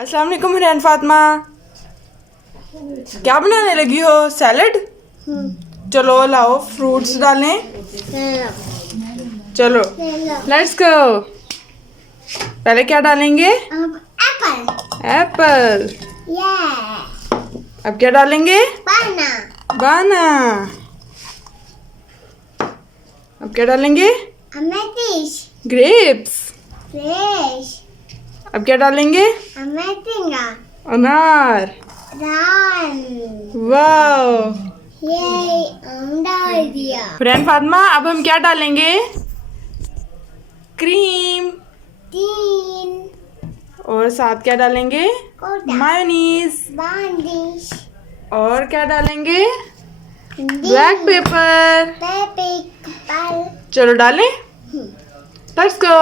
अस्सलाम वालेकुम हुरैन फातिमा, क्या बनाने लगी हो? सैलड। चलो लाओ फ्रूट्स डालें। चलो लेट्स गो। पहले क्या डालेंगे? एप्पल। एप्पल। अब क्या डालेंगे? बाना। अब क्या डालेंगे? ग्रेप्स। अब क्या डालेंगे? अनार। वाओ। डाल दिया। हुरैन फातिमा, अब हम क्या डालेंगे? क्रीम। 3 और साथ क्या डालेंगे? मायोनीज। बांडिश और क्या डालेंगे? Black pepper. चलो डालें। Let's go.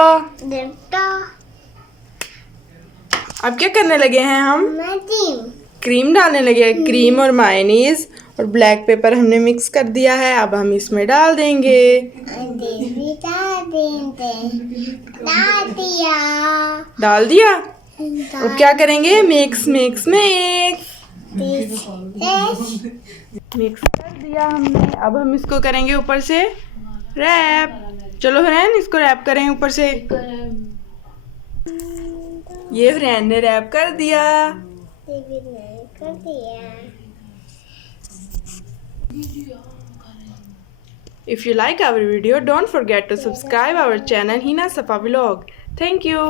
अब क्या करने लगे हैं हम? क्रीम डालने लगे हैं। क्रीम और मायोनीज और ब्लैक पेपर हमने मिक्स कर दिया है। अब हम इसमें डाल देंगे। डाल दिया। अब क्या करेंगे? Mix mix mix. मिक्स कर दिया हमने। अब हम इसको करेंगे ऊपर से रैप। चलो हुरैन, इसको रैप करें ऊपर से। ये हुरैन ने रैप कर दिया। If you like our video, don't forget to subscribe our channel Hina Safa Vlog. Thank you.